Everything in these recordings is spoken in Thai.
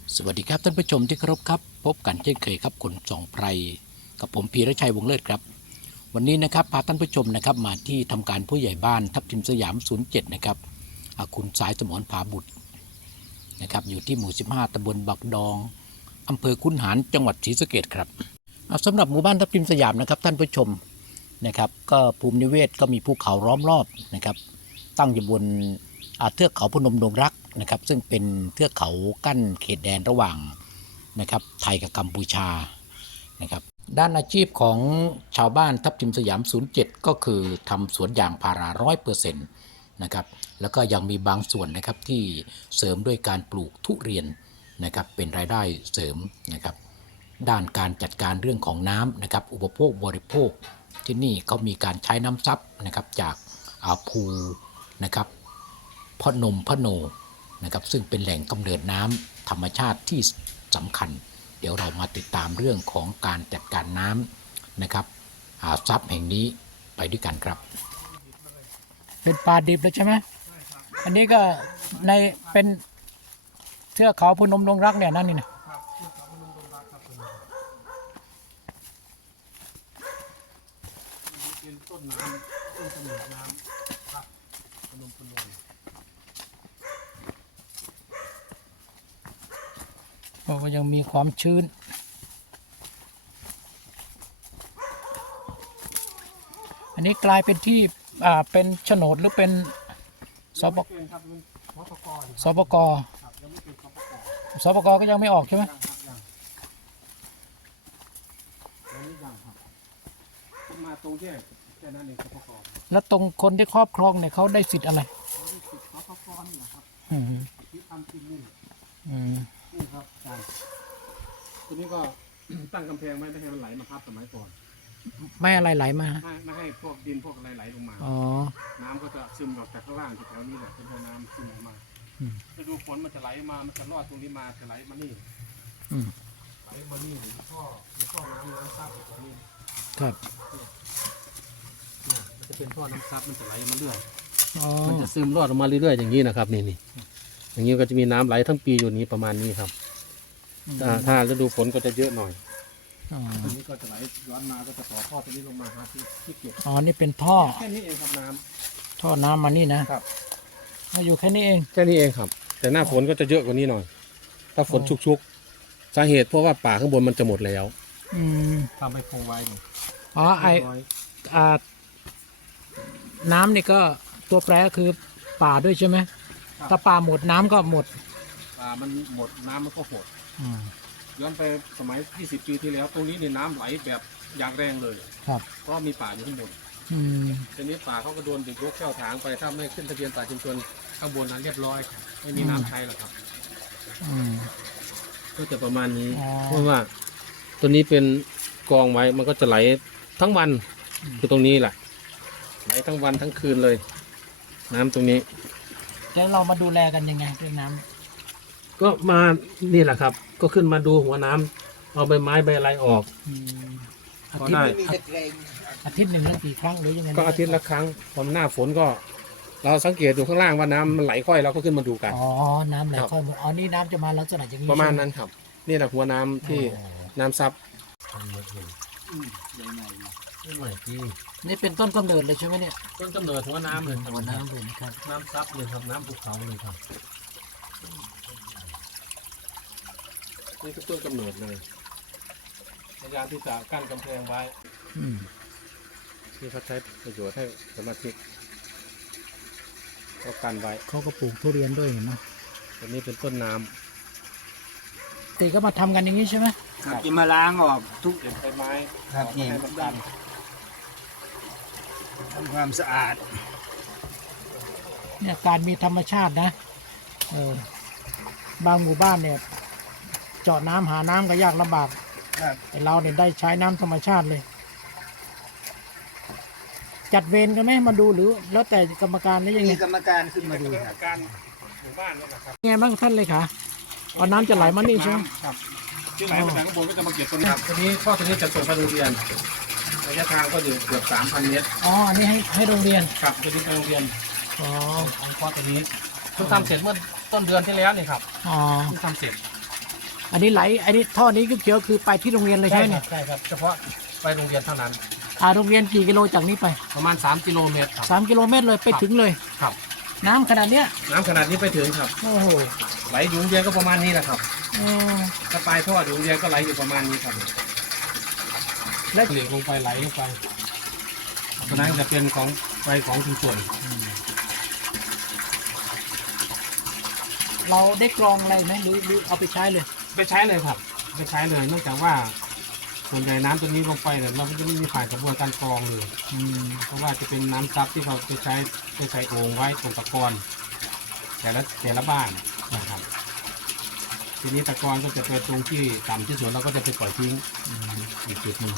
สวัสดีครับท่านผู้ชมที่เคารพครับพบกันเช่นเคยครับคนส่องไพรกับผมพีรชัยวงศ์เลิศครับวันนี้นะครับพาท่านผู้ชมนะครับมาที่ทำการผู้ใหญ่บ้านทับทิมสยาม07นะครับคุณสายสมรผาบุตรนะครับอยู่ที่หมู่15ตำบลบักดองอำเภอคุนหารจังหวัดศรีสะเกษครับสำหรับหมู่บ้านทับทิมสยามนะครับท่านผู้ชมนะครับก็ภูมินิเวศก็มีภูเขาล้อมรอบนะครับตั้งอยู่บนเทือกเขาพนมดงรักนะครับซึ่งเป็นเทือกเขากั้นเขตแดนระหว่างนะครับไทยกับกัมพูชานะครับด้านอาชีพของชาวบ้านทับทิมสยาม07ก็คือทำสวนยางพารา 100% นะครับแล้วก็ยังมีบางส่วนนะครับที่เสริมด้วยการปลูกทุเรียนนะครับเป็นรายได้เสริมนะครับด้านการจัดการเรื่องของน้ำนะครับอุปโภคบริโภคที่นี่เขามีการใช้น้ำซับนะครับจากภูนะครับพนมพโนนะครับซึ่งเป็นแหล่งกำเนิดน้ำธรรมชาติที่สำคัญเดี๋ยวเรามาติดตามเรื่องของการจัดการน้ำนะครับซับแห่งนี้ไปด้วยกันครับเป็นป่าดิบเลยใช่ไหมอันนี้ก็ในเป็นเทือกเขาพนมดงรักเนี่ยนั่นนี่นะเป็นต้นน้ำต้นกำเนิดน้ำครับพนมพนมก็ยังมีความชื้นอันนี้กลายเป็นที่เป็นโฉนดหรือเป็นสปกสปกสปกก็ยังไม่ออกใช่ไหมมาตรงแยกแค่นั้นเองสปกแล้วตรงคนที่ครอบครองเนี่ยเขาได้สิทธิ์อะไรเขาได้ติดสปกนี่นะครับที่ทำกินนี่นี่ครับใช่ตัวนี้ก็ตั้งกำแพงไว้ไม่ให้มันไหลมาทับสมัยก่อนไม่อะไรไหลมาไม่ให้พวกดินพวกอะไรไหลลงมาน้ำก็จะซึมออกจากข้างล่างแถวนี้แหละเป็นน้ำซึมออกมาจะดูฝนมันจะไหลมามันจะลอดตรงนี้มาจะไหลมานี่ไหลมานี่ท่อน้ำซับตรงนี้ครับมันจะเป็นท่อน้ำซับมันจะไหลมาเรื่อยมันจะซึมลอดออกมาเรื่อยๆอย่างนี้นะครับนี่อย่างนี้ก็จะมีน้ำไหลทั้งปีอยู่นี้ประมาณนี้ครับถ้าฤดูฝนก็จะเยอะหน่อยตรงนี้ก็จะไหลย้อนมาก็จะต่อท่อตรงนี้ลงมาครับที่เก็บนี่เป็นท่อแค่นี้เองครับน้ำท่อน้ำมานี่นะครับมาอยู่แค่นี้เองแค่นี้เองครับแต่หน้าฝนก็จะเยอะกว่านี้หน่อยถ้าฝนชุกๆสาเหตุเพราะว่าป่าข้างบนมันจะหมดแล้วทำให้คงไว้น้ำนี่ก็ตัวแปรก็คือป่าด้วยใช่ไหมถ้าป่าหมดน้ำก็หมดป่ามันหมดน้ำมันก็หดย้อนไปสมัย20 ปีที่แล้วตรงนี้เนี่ยน้ำไหลแบบอย่างแรงเลยครับเพราะมีป่าอยู่ข้างบนทีนี้ป่าเขาก็โดนดึงยกแก้วถางไปถ้าไม่ขึ้นทะเบียนป่าชุมชนข้างบนนั้นเรียบร้อยไม่มีน้ำใช้หรอกครับก็จะประมาณนี้เพราะว่าตัวนี้เป็นกองไว้มันก็จะไหลทั้งวันคือตรงนี้แหละไหลทั้งวันทั้งคืนเลยน้ำตรงนี้แล้วเรามาดูแลกันยังไงเรื่องน้ำก็มานี่แหละครับก็ขึ้นมาดูหัวน้ำเอาใบไม้ใบอะไรออกอาทิตย์อาทิตย์หนึ่งกี่ครั้งหรือยังไงก็อาทิตย์ละครั้งพอหน้าฝนก็เราสังเกตดูข้างล่างว่าน้ำมันไหลค่อยเราก็ขึ้นมาดูกันน้ำไหลค่อยนี่น้ำจะมาลักษณะอย่างนี้ประมาณนั้นครับนี่แหละหัวน้ำที่น้ำซับนี่เป็นต้นกำเนิดเลยใช่ไหมเนี่ยต้นกำเนิดหัวน้ำเลยหัวน้ำเลยครับน้ำซับเลยครับน้ำภูเขาเลยครับนี่คือต้นกำเนิดเลยพยายามที่จะกั้นกำแพงไว้ที่เขาใช้ประโยชน์ให้สมาชิกก็กันไว้เขาก็ปลูกทุเรียนด้วยเห็นไหมตัวนี้เป็นต้นน้ำตีก็มาทำกันอย่างนี้ใช่ไหมครับจะมาล้างออกทุกเก็บใบไม้ครับนี่ทำความสะอาดเนี่ยการมีธรรมชาตินะบางหมู่บ้านเนี่ยเจาะน้ำหาน้ำก็ยากลำบากแต่เราเนี่ยได้ใช้น้ำธรรมชาติเลยจัดเวรกันไหมมาดูหรือแล้วแต่กรรมการนี่ยังไงกรรมการขึ้นมาดูครับการหมู่บ้านนั่นแหละครับไงบ้างท่านเลยค่ะเอาน้ำจะไหลมานี่ใช่ไหมครับที่ไหลมาจากข้างบนก็จะมาเก็บตรงนี้ครับทีนี้ข้อตัวนี้จะส่งไปโรงเรียนระยะทางก็อยู่เกือบ 3,000 เมตรอันนี้ให้โรงเรียนครับตัวนี้ไปโรงเรียนข้อตัวนี้เพิ่งทำเสร็จเมื่อต้นเดือนที่แล้วนี่ครับเพิ่งทำเสร็จอันนี้ไหลอันนี้ท่อนี้เขียวๆคือไปที่โรงเรียนเลยใช่ไหมเนี่ยใช่ครับเฉพาะไปโรงเรียนเท่านั้นโรงเรียนกี่กิโลจากนี้ไปประมาณ3 กิโลเมตรครับ 3 กิโลเมตรเลยไปถึงเลยครับน้ำขนาดเนี้ยน้ำขนาดนี้ไปถึงครับโอ้โหไหลอยู่โรงเรียนก็ประมาณนี้แหละครับเออถ้าปลายท่ออยู่โรงเรียนก็ไหลอยู่ประมาณนี้ครับและเหลวลงไปไหลลงไปตอนนั้นจะเป็นของไฟของชุมชนเราได้กรองอะไรไหมหรือเอาไปใช้เลยไปใช้เลยครับไปใช้เลยเนื่องจากว่าส่วนใหญ่น้ำตัวนี้ลงไปเนี่ยเราก็จะไม่มีผ่านกระบวนการกรองเลยเพราะว่าจะเป็นน้ำซับที่เขาจะใช้ไปใส่โอ่งไว้ตรงตะกอนแต่ละบ้านนะครับทีนี้ตะกอนก็จะเป็นตรงที่ต่ำที่สุดเราก็จะไปปล่อยทิ้งอีกจุดหนึ่ง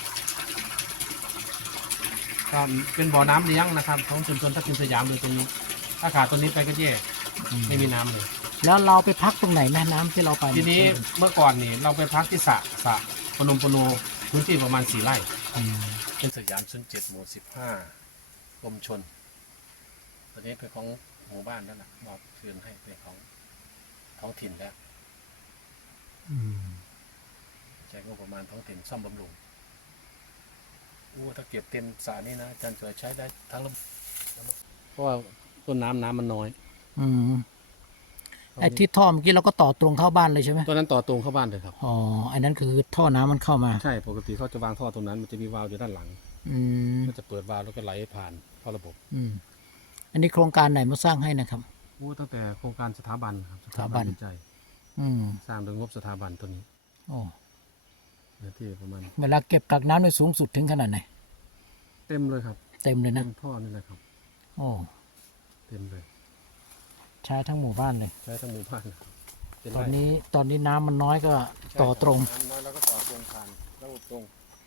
ก็เป็นบ่อน้ำเลี้ยงนะครับของชุมชนทับทิมสยามเลยตรงนี้ถ้าขาดตัวนี้ไปก็แย่ไม่มีน้ำเลยแล้วเราไปพักตรงไหนแม่น้ำที่เราไปทีนี้เมื่อก่อนนี่เราไปพักที่สระพนมปโนพื้นที่ประมาณ4 ไร่เป็นสยาม07 หมู่ 15กรมชนตอนนี้เป็นของหมู่บ้านแล้วล่ะมอบคืนให้เป็นของท้องถิ่นแล้วใช้งบประมาณท้องถิ่นซ่อมบำรุงถ้าเก็บเต็มสระนี่นะอาจารย์จะใช้ได้ทั้งระบบเพราะว่าต้นน้ำมันน้อยไอ้ที่ท่อเมื่อกี้เราก็ต่อตรงเข้าบ้านเลยใช่ไหมตัวนั้นต่อตรงเข้าบ้านเลยครับอ๋ออันนั้นคือท่อน้ำมันเข้ามาใช่ปกติเขาจะวางท่อตรงนั้นมันจะมีวาล์วอยู่ด้านหลัง มันจะเปิดวาล์วแล้วก็ไหลผ่านเข้าระบบอันนี้โครงการไหนมาสร้างให้นะครับตั้งแต่โครงการสถาบันครับสถาบันวิจัยสร้างโดยงบสถาบันตัวนี้โอ้เนื้อที่ประมาณเวลาเก็บกักน้ำในสูงสุดถึงขนาดไหนเต็มเลยครับเต็มเลยเต็นะมท่อนี่เลยครับโอ้เต็มเลยใช้ทั้งหมู่บ้านเลยใช้ทั้งหมู่บ้านเป็นตอนไร่นี้น้ำมันน้อยก็ต่อตรงน้ำน้อยแล้วก็ต่อตรงผ่านระบบตรง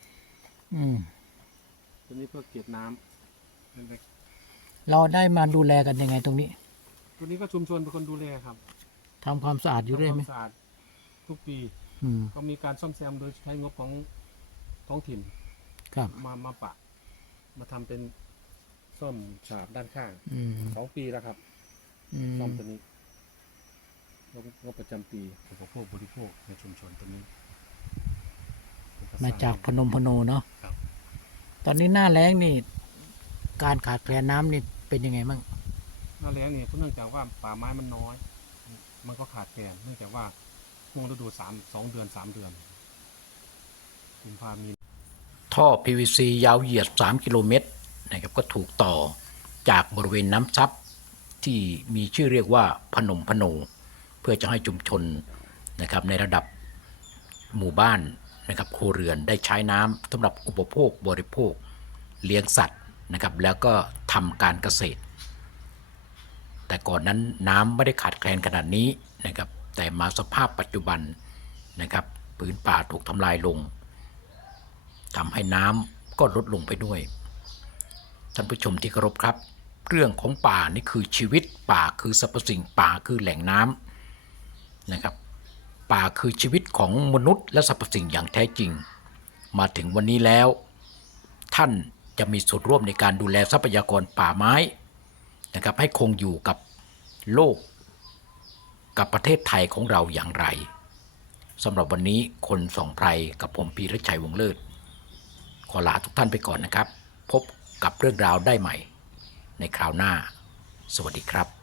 ตัวนี้เพื่อเก็บน้ำเล็กเราได้มาดูแลกันยังไงตรงนี้ๆตัวนี้ก็ชุมชนเป็นคนดูแลครับทำความสะอาดอยู่เรื่อยไหมทำความสะอาดทุกปี ก็มีการซ่อมแซมโดยใช้งบของท้องถิ่นครับมาปะมาทำเป็นซ่อมฉาบด้านข้าง 2 ปีแล้วครับซ่อมตัวนี้งบประจำปีอุปโภคบริโภคในชุมชนตัวนี้มาจากพนมพโนเนาะครับตอนนี้หน้าแล้งนี่ การขาดแคลนน้ำนี่เป็นยังไงบ้างหน้าแล้งเนี่ยเนื่องจากว่าป่าไม้มันน้อย มันก็ขาดแคลนเนื่องจากว่าช่วงฤดู2 เดือน 3 เดือนกุมภาพันธ์ท่อ PVC ยาวเหยียด 3 กิโลเมตรนะครับก็ถูกต่อจากบริเวณน้ำซับที่มีชื่อเรียกว่าพนมพโน เพื่อจะให้ชุมชนนะครับในระดับหมู่บ้านนะครับครัวเรือนได้ใช้น้ำสำหรับอุปโภคบริโภคเลี้ยงสัตว์นะครับแล้วก็ทำการเกษตร แต่ก่อนนั้นน้ำไม่ได้ขาดแคลนขนาดนี้นะครับแต่มาสภาพปัจจุบันนะครับผืนป่าถูกทำลายลงทำให้น้ำก็ลดลงไปด้วยท่านผู้ชมที่เคารพครับ เรื่องของป่านี่คือชีวิตป่าคือสรรพสิ่งป่าคือแหล่งน้ำนะครับป่าคือชีวิตของมนุษย์และสรรพสิ่งอย่างแท้จริงมาถึงวันนี้แล้วท่านจะมีส่วนร่วมในการดูแลทรัพยากรป่าไม้นะครับให้คงอยู่กับโลกกับประเทศไทยของเราอย่างไรสำหรับวันนี้คนส่องไพรกับผมพีรชัยวงศ์เลิศขอลาทุกท่านไปก่อนนะครับพบกับเรื่องราวได้ใหม่ในคราวหน้าสวัสดีครับ